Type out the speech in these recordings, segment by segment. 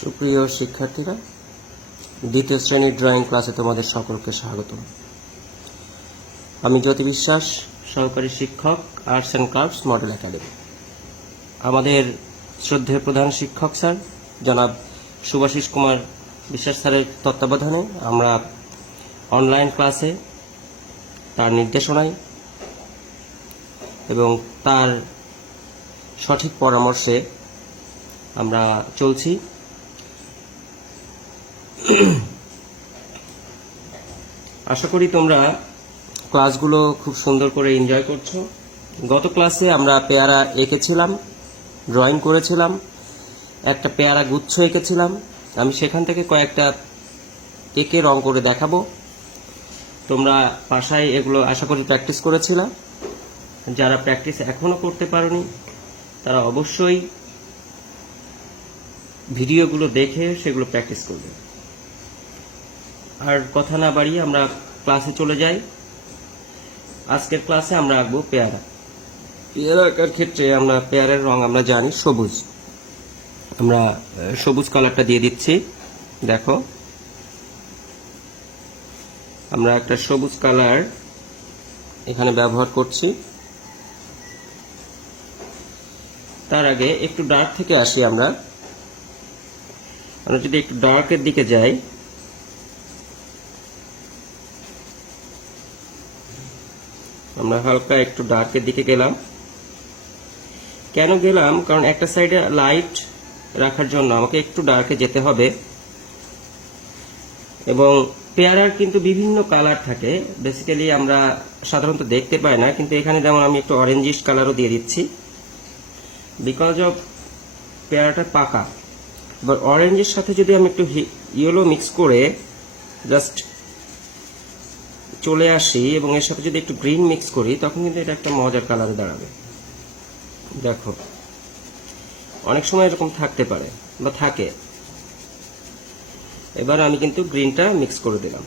সুপ্রিয় শিক্ষার্থীরা, দ্বিতীয় শ্রেণীর ড্রয়িং ক্লাসে তোমাদের সকলকে স্বাগতম। আমি জ্যোতি বিশ্বাস, সহকারী শিক্ষক, arts and crafts model academy. আমাদের শ্রদ্ধেয় প্রধান শিক্ষক স্যার জনাব সুভাষিস কুমার বিশ্বাস স্যারের তত্ত্বাবধানে আমরা অনলাইন ক্লাসে তার নির্দেশনায় এবং তার সঠিক পরামর্শে আমরা চলছি। আশা করি তোমরা ক্লাসগুলো খুব সুন্দর করে এনজয় করছো। গত ক্লাসে আমরা পেয়ারা এঁকেছিলাম, ড্রয়িং করেছিলাম, একটা পেয়ারা গুচ্ছ এঁকেছিলাম। আমি সেখান থেকে কয়েকটা এঁকে রং করে দেখাবো। তোমরা বাসায় এগুলো আশা করি প্র্যাকটিস করেছিলাম। যারা প্র্যাকটিস এখনো করতে পারোনি তারা অবশ্যই ভিডিওগুলো দেখে সেগুলো প্র্যাকটিস করবে। আর কথা না বাড়িয়ে আমরা ক্লাসে চলে যাই। আজকের ক্লাসে আমরা আঁকবো পেয়ারা। পেয়ারা আঁকার ক্ষেত্রে আমরা পেয়ারার রং আমরা জানি সবুজ। আমরা সবুজ কালারটা দিয়ে দিচ্ছি। দেখো, আমরা একটা সবুজ কালার এখানে ব্যবহার করছি। তার আগে একটু ডার্ক থেকে আসি। আমরা যদি একটু ডার্কের দিকে যাই, আমরা হালকা একটু ডার্কের দিকে গেলাম। কেন গেলাম? কারণ একটা সাইডে লাইট রাখার জন্য আমাকে একটু ডার্কে যেতে হবে। এবং পেয়ারার কিন্তু বিভিন্ন কালার থাকে, বেসিক্যালি আমরা সাধারণত দেখতে পাই না, কিন্তু এখানে যেমন আমি একটু অরেঞ্জিশ কালারও দিয়ে দিচ্ছি বিকজ অফ পেয়ারাটা পাকা। এবার অরেঞ্জের সাথে যদি আমি একটু ইয়েলো মিক্স করে জাস্ট চলে আসি এবং এর সাথে যদি একটু গ্রিন মিক্স করি, তখন কিন্তু এটা একটা মজার কালারে দাঁড়াবে। দেখো, অনেক সময় এরকম থাকতে পারে বা থাকে। এবার আমি কিন্তু গ্রিনটা মিক্স করে দিলাম।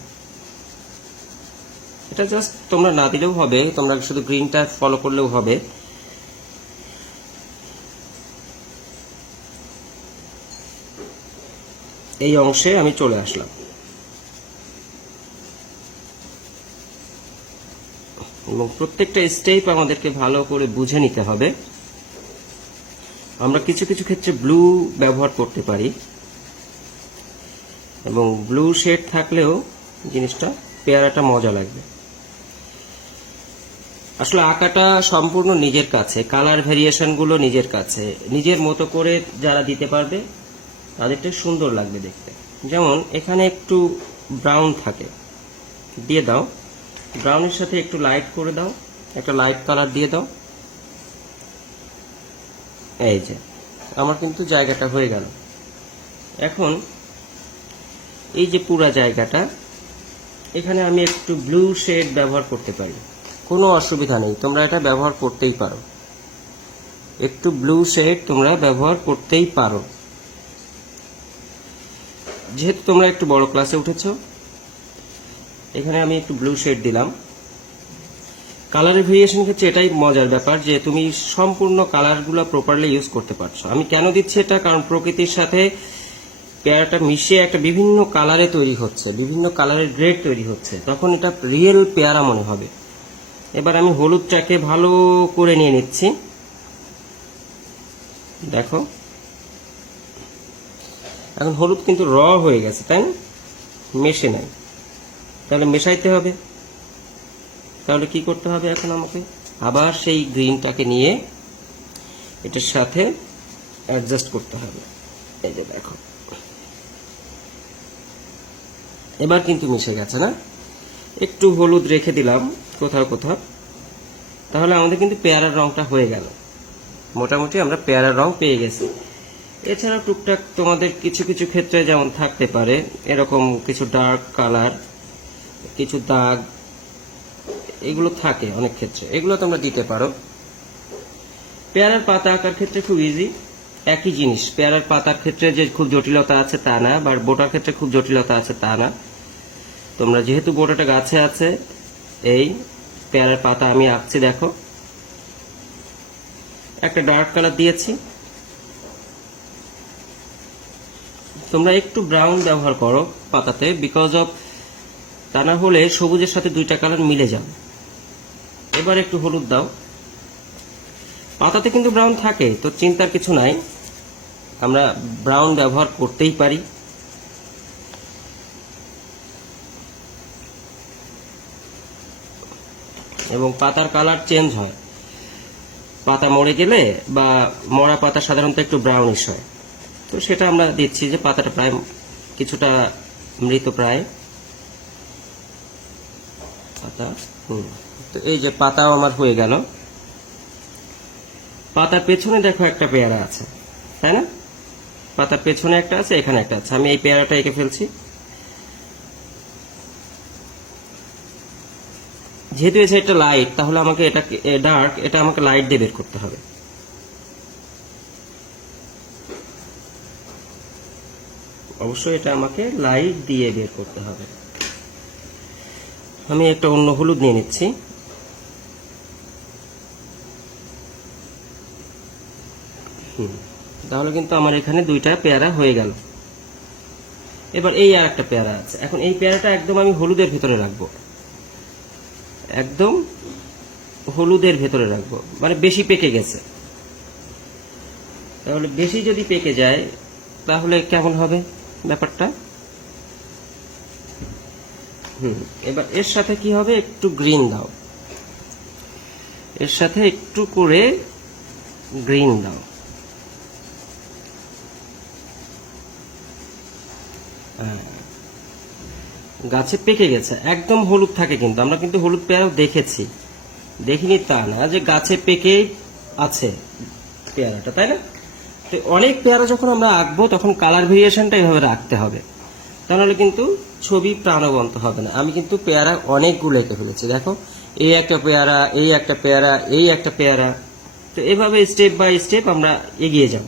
এটা জাস্ট তোমরা না দিলেও হবে, তোমরা শুধু গ্রিনটা ফলো করলেও হবে। এই অংশে আমি চলে আসলাম এবং প্রত্যেকটা স্টেপ আমাদেরকে ভালো করে বুঝে নিতে হবে। আমরা কিছু কিছু ক্ষেত্রে ব্লু ব্যবহার করতে পারি এবং ব্লু শেড থাকলেও জিনিসটা পেয়ারাটা মজা লাগবে। আসলে আঁকাটা সম্পূর্ণ নিজের কাছে, কালার ভেরিয়েশনগুলো নিজের কাছে, নিজের মতো করে যারা দিতে পারবে তাদেরটা সুন্দর লাগবে দেখতে। যেমন এখানে একটু ব্রাউন থাকে, দিয়ে দাও। ব্রাউনের সাথে একটু লাইট করে দাও, একটা লাইট কালার দিয়ে দাও। এই যে আমার কিন্তু জায়গাটা হয়ে গেল। এখন এই যে পুরা জায়গাটা, এখানে আমি একটু ব্লু শেড ব্যবহার করতে পারি, কোনো অসুবিধা নেই, তোমরা এটা ব্যবহার করতেই পারো। একটু ব্লু শেড তোমরা ব্যবহার করতেই পারো। যেহেতু তোমরা একটু বড় ক্লাসে উঠেছো, এখানে আমি একটু ব্লু শেড দিলাম। কালারের ভেরিয়েশন ক্ষেত্রে এটাই মজার ব্যাপার যে তুমি সম্পূর্ণ কালারগুলো প্রপারলি ইউজ করতে পারছো। আমি কেন দিচ্ছি এটা? কারণ প্রকৃতির সাথে পেয়ারাটা মিশিয়ে একটা বিভিন্ন কালারে তৈরি হচ্ছে, বিভিন্ন কালারের গ্রেড তৈরি হচ্ছে, তখন এটা রিয়েল পেয়ারা মনে হবে। এবার আমি হলুদটাকে ভালো করে নিয়ে নিচ্ছি। দেখো, এখন হলুদ কিন্তু র হয়ে গেছে, তাই না? মেশে নাই, তাহলে মেশাইতে হবে। তাহলে কি করতে হবে? এখন আমাকে আবার সেই গ্রিনটাকে নিয়ে এটার সাথে অ্যাডজাস্ট করতে হবে। এই যে দেখো, এবার কিন্তু মিশে গেছে না? একটু হলুদ রেখে দিলাম কোথাও কোথাও, তাহলে আমাদের কিন্তু পেয়ারার রংটা হয়ে গেল। মোটামুটি আমরা পেয়ারার রং পেয়ে গেছি। এছাড়া টুকটাক তোমাদের কিছু কিছু ক্ষেত্রে যেমন থাকতে পারে এরকম কিছু ডার্ক কালার, কিছু দাগ, এগুলো থাকে অনেক ক্ষেত্রে, এগুলো তোমরা দিতে পারো। পেয়ারার পাতা আঁকার ক্ষেত্রে খুব ইজি, একই জিনিস। পেয়ারার পাতার ক্ষেত্রে যে খুব জটিলতা আছে তা না, বা বোটার ক্ষেত্রে খুব জটিলতা আছে তা না। তোমরা যেহেতু বোটাটা গাছে আছে, এই পেয়ারার পাতা আমি আঁকছি। দেখো, একটা ডার্ক কালার দিয়েছি, তোমরা একটু ব্রাউন ব্যবহার করো পাতাতে, বিকজ অফ তা না হলে সবুজের সাথে দুইটা কালার মিলে যাবে। এবার একটু হলুদ দাও। পাতাতে কিন্তু ব্রাউন থাকে, তো চিন্তার কিছু নাই, আমরা ব্রাউন ব্যবহার করতেই পারি। এবং পাতার কালার চেঞ্জ হয়, পাতা মরে গেলে বা মরা পাতা সাধারণত একটু ব্রাউনিশ হয়, তো সেটা আমরা দিচ্ছি যে পাতাটা প্রায় কিছুটা মৃত প্রায় পাতা। তো এই যে পাতাও আমার হয়ে গেল। পাতার পেছনে দেখো একটা পেয়ারা আছে, তাই না? পাতার পেছনে একটা আছে, এখানে একটা আছে। আমি এই পেয়ারাটা এঁকে ফেলছি। যেহেতু এই সাইডটা লাইট, তাহলে আমাকে এটা ডার্ক, এটা আমাকে লাইট দিয়ে বের করতে হবে। অবশ্যই এটা আমাকে লাইট দিয়ে বের করতে হবে। আমি একটা অন্য হলুদ নিয়ে নিচ্ছি। তাহলে কিন্তু আমার এখানে দুইটা পেয়ারা হয়ে গেল। এবার এই আর একটা পেয়ারা আছে। এখন এই পেয়ারাটা একদম আমি হলুদের ভেতরে রাখবো, একদম হলুদের ভেতরে রাখবো, মানে বেশি পেকে গেছে। তাহলে বেশি যদি পেকে যায় তাহলে কেমন হবে ব্যাপারটা? এবার এর সাথে কি হবে, একটু গ্রিন দাও, এর সাথে একটু করে গ্রিন দাও। গাছে পেকে গেছে, একদম হলুদ থাকে, কিন্তু আমরা কিন্তু হলুদ পেয়ারাও দেখেছি, দেখিনি তা না যে গাছে পেকেই আছে পেয়ারাটা, তাই না? তো অনেক পেয়ারা যখন আমরা আঁকবো তখন কালার ভেরিয়েশনটা এভাবে রাখতে হবে, তাহলে কিন্তু ছবি প্রাণবন্ত হবে না। আমি কিন্তু পেয়ারা অনেকগুলো এঁকে ফেলেছি, দেখো এই একটা পেয়ারা, এই একটা পেয়ারা, এই একটা পেয়ারা। তো এভাবে স্টেপ বাই স্টেপ আমরা এগিয়ে যাব।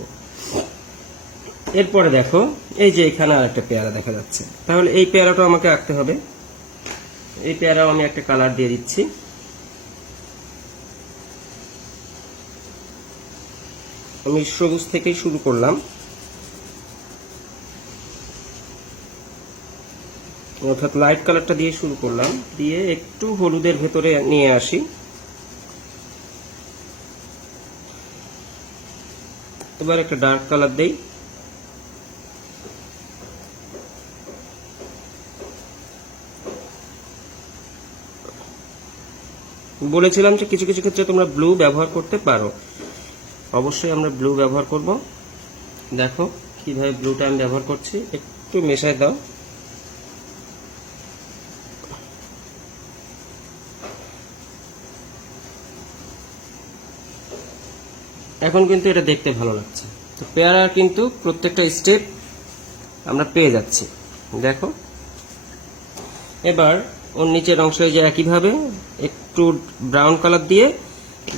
এরপরে দেখো এই যে এখানে আর একটা পেয়ারা দেখা যাচ্ছে, তাহলে এই পেয়ারাটা আমাকে আঁকতে হবে। এই পেয়ারাও আমি একটা কালার দিয়ে দিচ্ছি। আমি সবুজ থেকেই শুরু করলাম, অর্থাৎ লাইট কালারটা দিয়ে শুরু করলাম, দিয়ে একটু হলুদের ভেতরে নিয়ে আসি। এবার একটা ডার্ক কালার দেই। বলেছিলাম যে কিছু কিছু ক্ষেত্রে তোমরা ব্লু ব্যবহার করতে পারো, অবশ্যই আমরা ব্লু ব্যবহার করব। দেখো কিভাবে ব্লুটা আমি ব্যবহার করছি, একটু মেশায় দাও। এখন কিন্তু এটা দেখতে ভালো লাগছে। তো পেয়ারার কিন্তু প্রত্যেকটা স্টেপ আমরা পেয়ে যাচ্ছি, দেখো। এবার ওর নিচের অংশে যে একইভাবে একটু ব্রাউন কালার দিয়ে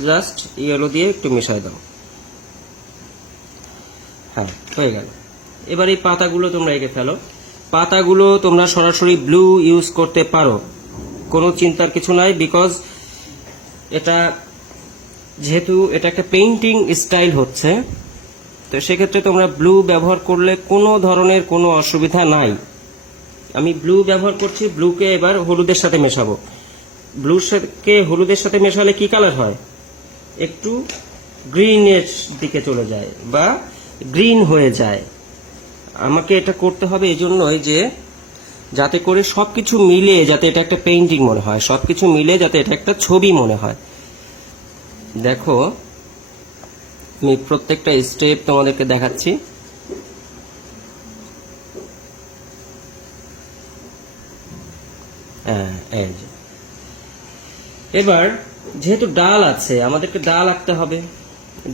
জাস্ট ইয়েলো দিয়ে একটু মিশাই দাও। হ্যাঁ, হয়ে গেল। এবার এই পাতাগুলো তোমরা এঁকে ফেলো। পাতাগুলো তোমরা সরাসরি ব্লু ইউজ করতে পারো, কোনো চিন্তার কিছু নাই, বিকজ এটা যেহেতু এটা একটা পেইন্টিং স্টাইল হচ্ছে, তো সেক্ষেত্রে তোমরা ব্লু ব্যবহার করলে কোনো ধরনের কোনো অসুবিধা নাই। আমি ব্লু ব্যবহার করছি, ব্লুকে এবার হলুদের সাথে মেশাবো। ব্লুকে হলুদের সাথে মেশালে কি কালার হয়, একটু গ্রিনের দিকে চলে যায় বা গ্রিন হয়ে যায়। আমাকে এটা করতে হবে এই জন্যই যে যাতে করে সবকিছু মিলে যাতে এটা একটা পেইন্টিং মনে হয়, সবকিছু মিলে যাতে এটা একটা ছবি মনে হয়। দেখো আমি প্রত্যেকটা স্টেপ তোমাদেরকে দেখাচ্ছি। এবার যেহেতু ডাল আছে, আমাদেরকে ডাল আঁকতে হবে।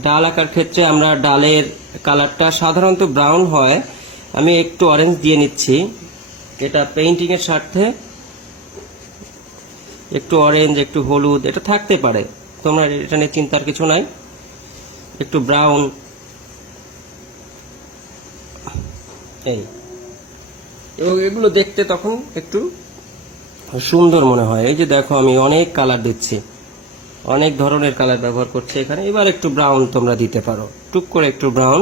ডাল আঁকার ক্ষেত্রে আমরা ডালের কালারটা সাধারণত ব্রাউন হয়, আমি একটু অরেঞ্জ দিয়ে নিচ্ছি, এটা পেইন্টিং এর স্বার্থে। একটু অরেঞ্জ, একটু হলুদ, এটা থাকতে পারে, তোমরা এটা নিয়ে চিন্তার কিছু নাই। একটু ব্রাউন, এই, এবং এগুলো দেখতে তখন একটু সুন্দর মনে হয়। এই যে দেখো আমি অনেক কালার দিচ্ছি, অনেক ধরনের কালার ব্যবহার করছি এখানে। এবার একটু ব্রাউন তোমরা দিতে পারো, টুক করে একটু ব্রাউন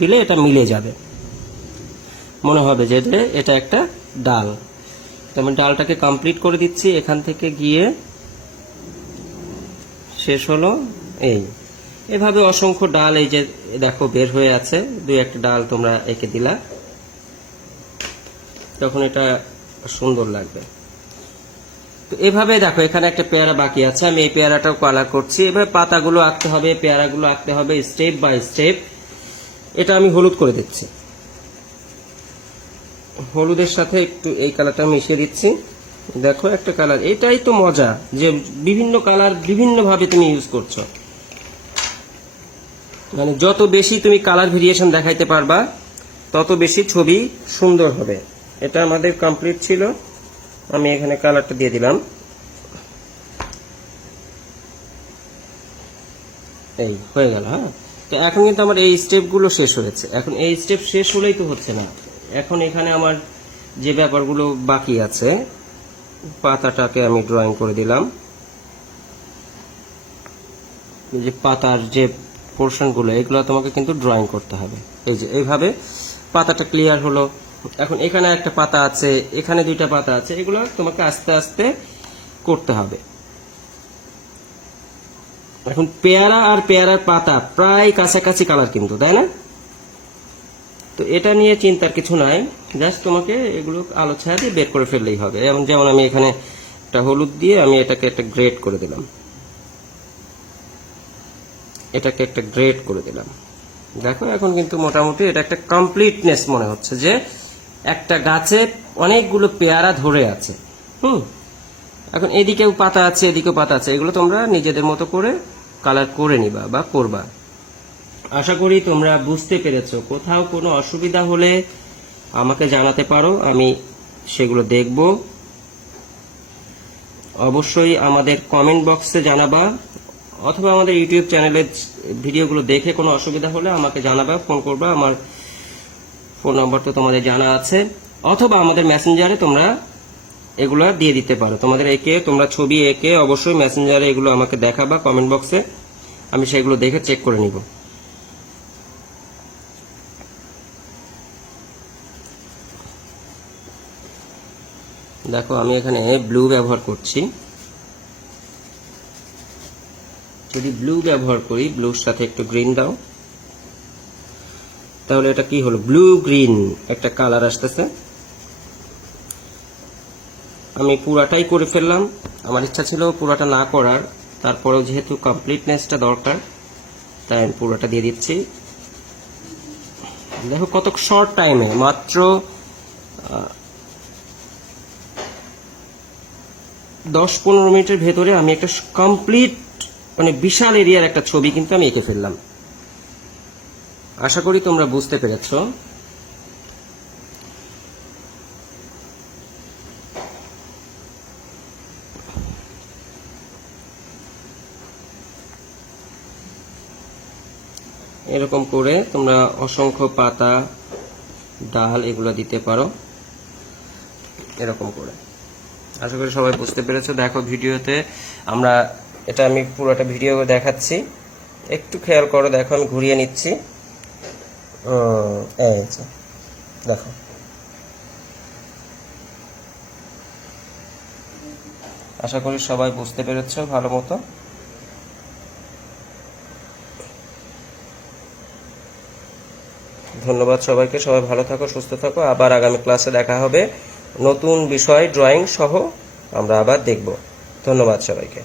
দিলে এটা মিলে যাবে। মনে হবে যে এটা একটা ডাল। তো আমি ডালটাকে কমপ্লিট করে দিচ্ছি, এখান থেকে গিয়ে শেষ হলো এই। এভাবে অসংখ্য ডাল এই যে দেখো বের হয়ে আছে, দুই একটা ডাল তোমরা এঁকে দিলা, তখন এটা সুন্দর লাগবে। তো এভাবে দেখো এখানে একটা পেয়ারা বাকি আছে, আমি এই পেয়ারাটাও কালার করছি। এভাবে পাতাগুলো আঁকতে হবে, পেয়ারাগুলো আঁকতে হবে স্টেপ বাই স্টেপ। এটা আমি হলুদ করে দিচ্ছি, হলুদের সাথে একটু এই কালারটা মিশিয়ে দিচ্ছি। দেখো একটা কালার, এটাই তো মজা যে বিভিন্ন কালার বিভিন্ন ভাবে তুমি ইউজ করছো, মানে যত বেশি তুমি কালার ভেরিয়েশন দেখাইতে পারবা তত বেশি ছবি সুন্দর হবে। এটা আমাদের কমপ্লিট ছিল, আমি এখানে কালারটা দিয়ে দিলাম। এই হয়ে গেল। হ্যাঁ, তো এখন কিন্তু আমার এই স্টেপগুলো শেষ হয়েছে। এখন এই স্টেপ শেষ হলেই তো হচ্ছে না, এখন এখানে আমার যে ব্যাপারগুলো বাকি আছে, পাতাটাকে আমি ড্রয়িং করে দিলাম। যে পাতার যে পোর্শনগুলো এগুলো তোমাকে কিন্তু ড্রয়িং করতে হবে। এই যে এইভাবে পাতাটা ক্লিয়ার হলো। এখন এখানে একটা পাতা আছে, এখানে দুইটা পাতা আছে, এগুলো তোমাকে আস্তে আস্তে করতে হবে। এখন পেয়ারা আর পেয়ারার পাতা প্রায় কাছাকাছি কালার কিন্তু, তাই না? তো এটা নিয়ে চিন্তার কিছু নাই, জাস্ট তোমাকে এগুলো আলো ছায়া দিয়ে বের করে ফেললেই হবে। যেমন আমি এখানে একটা হলুদ দিয়ে আমি এটাকে একটা গ্রেড করে দিলাম, এটাকে একটা গ্রেড করে দিলাম। দেখো এখন কিন্তু মোটামুটি এটা একটা কমপ্লিটনেস মনে হচ্ছে যে একটা গাছে অনেকগুলো পেয়ারা ধরে আছে। এখন এদিকেও পাতা আছে, এদিকেও পাতা আছে, এগুলো তোমরা নিজেদের মতো করে কালার করে নিবা বা করবা। আশা করি তোমরা বুঝতে পেরেছো। কোথাও কোনো অসুবিধা হলে আমাকে জানাতে পারো, আমি সেগুলো দেখব। অবশ্যই আমাদের কমেন্ট বক্সে জানাবা, অথবা আমাদের ইউটিউব চ্যানেলের ভিডিওগুলো দেখে কোনো অসুবিধা হলে আমাকে জানাবা, ফোন করবা। আমার ফোন নম্বর তো তোমাদের জানা আছে, অথবা আমাদের মেসেঞ্জারে তোমরা এগুলো দিয়ে দিতে পারো। তোমাদের এঁকে তোমরা ছবি এঁকে অবশ্যই মেসেঞ্জারে এগুলো আমাকে দেখাবা কমেন্ট বক্সে, আমি সেগুলো দেখে চেক করে নিব। দেখো আমি এখানে ব্লু ব্যবহার করছি, যদি ব্লু ব্যবহার করি, ব্লুর সাথে একটু গ্রিন দাও, তাহলে এটা কি হলো, ব্লু গ্রিন একটা কালার আসতেছে। আমি পুরাটাই করে ফেললাম, আমার ইচ্ছা ছিল পুরাটা না করার, তারপরেও যেহেতু কমপ্লিটনেসটা দরকার তাই আমি পুরাটা দিয়ে দিচ্ছি। দেখো কত শর্ট টাইমে, মাত্র 10-15 মিনিটের ভেতরে আমি একটা কমপ্লিট মানে বিশাল এরিয়ার একটা ছবি কিন্তু আমি এঁকে ফেললাম। আশা করি তোমরা বুঝতে পেরেছো। এরকম করে তোমরা অসংখ্য পাতা, ডাল এগুলো দিতে পারো এরকম করে। আশা করি সবাই বুঝতে পেরেছো। দেখো ভিডিওতে আমরা এটা আমি পুরোটা ভিডিও দেখাচ্ছি, একটু খেয়াল করো। দেখো আমি ঘুরিয়ে নিচ্ছি, এই যে দেখো। আশা করি সবাই বুঝতে পেরেছো ভালো মতো। ধন্যবাদ সবাইকে, সবাই ভালো থাকো, সুস্থ থাকো। আবার আগামী ক্লাসে দেখা হবে, নতুন বিষয় ড্রয়িং সহ আমরা আবার দেখব। ধন্যবাদ সবাইকে।